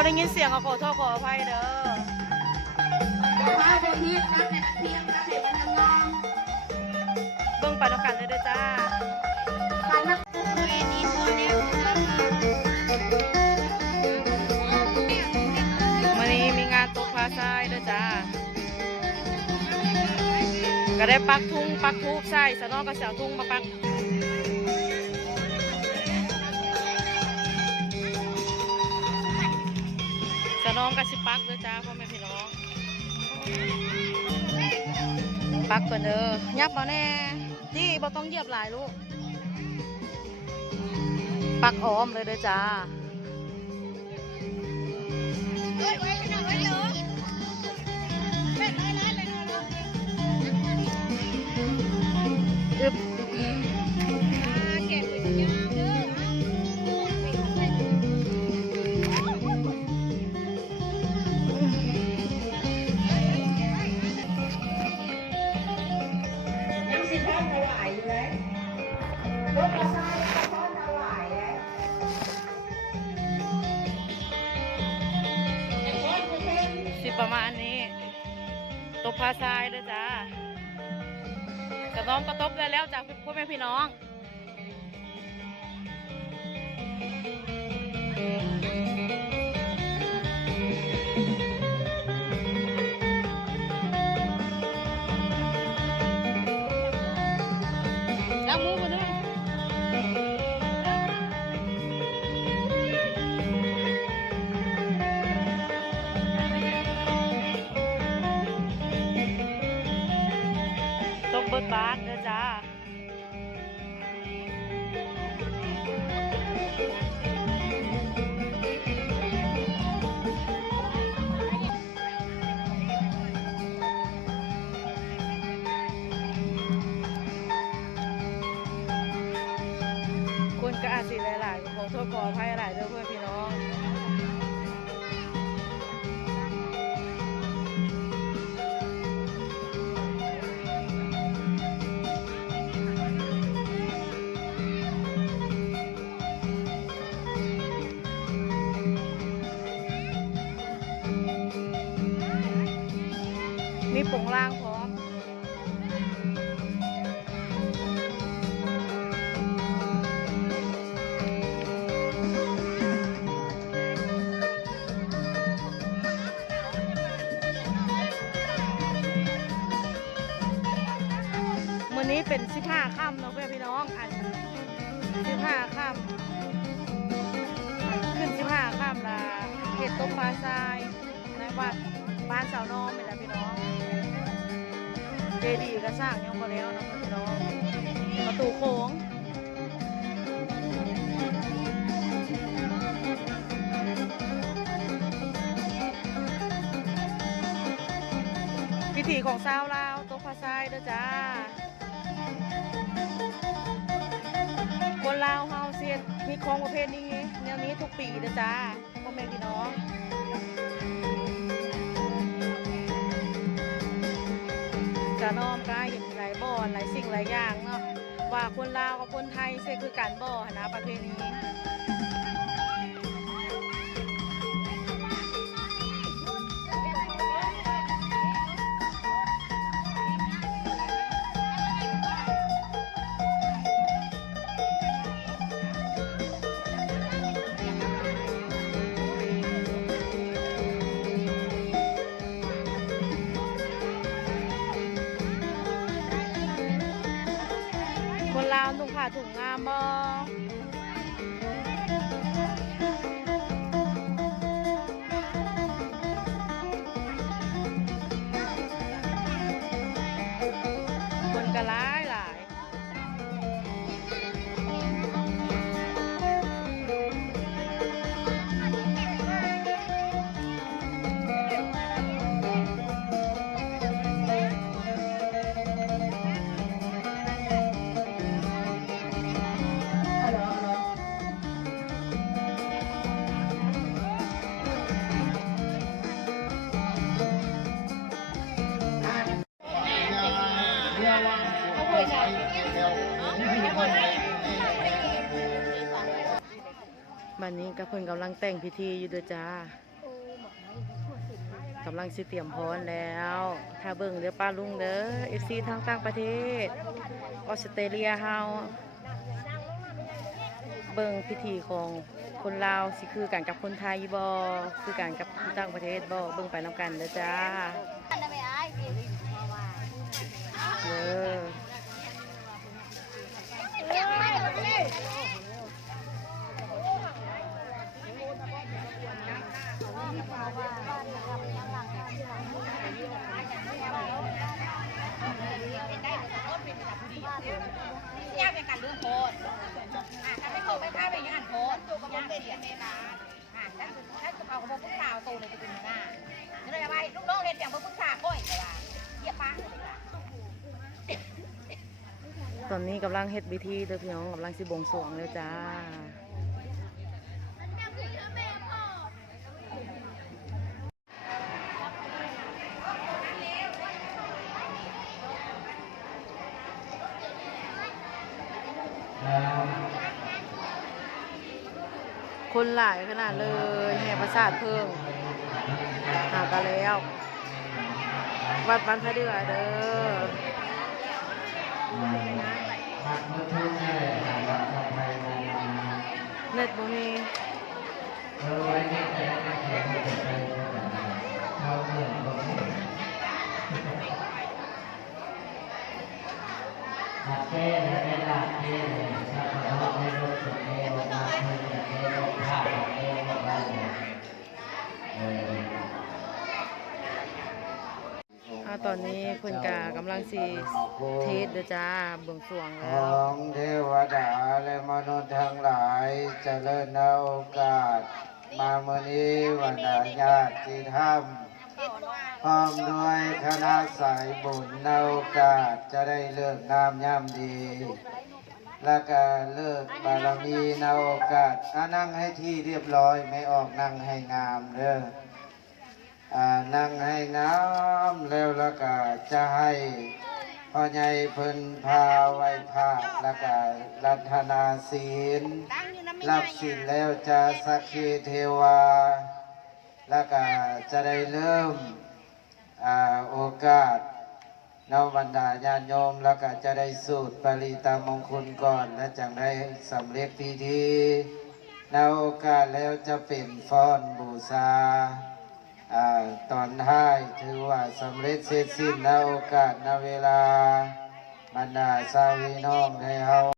บ่ได้ยินเสียงก็ขอโทษขออภัยเด้อมาเดี๋ยวนี้นะเนี่ยเพียงนะเห็นมันงามเบิ่งปด้วยกันเลยเด้อจ้าไปนะเวทีโมเดลวันนี้มีงานตกปลาทรายเด้อจ้าก็ได้ปักทุ่งปักทูบใส่สะนองก็เสียทุ่งมาปัก จะน้องกะสิปักเด้อจ้าพ่อแม่พี่น้องปักก่อนเด้อยับมาแน่ที่บ่ต้องเหยียบหลายลูก ปักอ้อมเลยเด้อจ้า สิประมาณนี้ ตบพาทรายเลยจ้าแต่น้องก็ตบได้แล้วจากพ่อแม่พี่น้อง Thank you. ตบเบิดบานเด้อจ้าคนก็อาจสิหลายๆขอโทษขออภัยหลายเด้อเพื่อนพี่ น้องมีผงล่างพร้อมมื้อนี้เป็นสิบห้าค่ำเนาะเพื่อนพี่น้องอันสิบห้าค่ำขึ้นสิบห้าค่ำละเขตต้มปลาทรายในวัด บ้านสาวน้อมเป็นแหละพี่น้องเจดีย์ก็สร้างยังพอแล้วนะเพื่อนพี่น้องประตูโค้งพิธีของสาวลาวโต๊ะพาทรายเด้อจ้าคนลาวเฮาเสียดมีของประเภทนี้แนวนี้ทุกปีเด้อจ้า น้อมกาเห็นหลายบ่อนหลายสิ่งหลายอย่างเนาะว่าคนลาวกับคนไทยเสียคือการบ่อนนะประเพณี คนลาวนุ่งผ้าถุงงามบ่ บันนี้ก็เพิ่นกำลังแต่งพิธีอยู่ด้อจ้ากำลังสิเตรียมพร้อมแล้ว ถ้าเบิ่งเด้อป้าลุงเด้อ FC ทางต่างประเทศ ออสเตรเลียเฮาเบิ่งพิธีของคนลาวสิคือกันกับคนไทยบ่คือกันกับคนต่างประเทศบ่เบิ่งไปนํกันเด้อจ้าเด้อ ยากเป็นการเรื่องโพสอ่าถ้าไม่โทรไม่ค่าไปยังอ่านโพสจูกับผมเป็นเสียเมตาอ่าถ้าถ้าเอาของผมพึ่งข่าวโตเลยจะเป็นหน้านี่เลยว่าลูกน้องเรียนอย่างผมพึ่งข่าวก้อยแต่ว่าเยียป้าเลยล่ะ ตอนนี้กำลังเฮ็ดพิธีเด้อพี่น้องกำลังสิบวงสวงเลยจ้าคนหลายขนาดเลยแห่ประสาทเพิ่งหากันแล้ว วัดบ้านพระเดือเด้อ เน็ ตอนนี้เพิ่นกากำลังสิเทศเด้อจ้าเบิ่งสวงขแล้ว องเทวดาและมนุษย์ทั้งหลายเจริญเอาโอกาส มาเมื่อนี้วันาญาติธรรมพร้อมด้วยคณะสายบุญในโอกาสจะได้เลิกงามย่ำดี และก็เลิกบารมีในโอกาสอะนั่งให้ที่เรียบร้อยไม่ออกนั่งให้งามเด้อ นั่งให้งามแล้วแล้วก็จะให้พ่อใหญ่เพิ่นพาไว้ภาคแล้วก็รัตนาศีล รับศีลแล้วจะสักขีเทวา แล้วก็จะได้เริ่มอโอกาสนบรรดาญาติโยมแล้วก็จะได้สูตรปริตามงคลก่อนและจังได้สำเร็จพิธีนโอกาสแล้วจะเป็นฟ้อนบูชา ตอนท้ายถือว่าสำเร็จเสร็จสิ้นในโอกาสในเวลาบรรดาสาวีน้องให้เฮา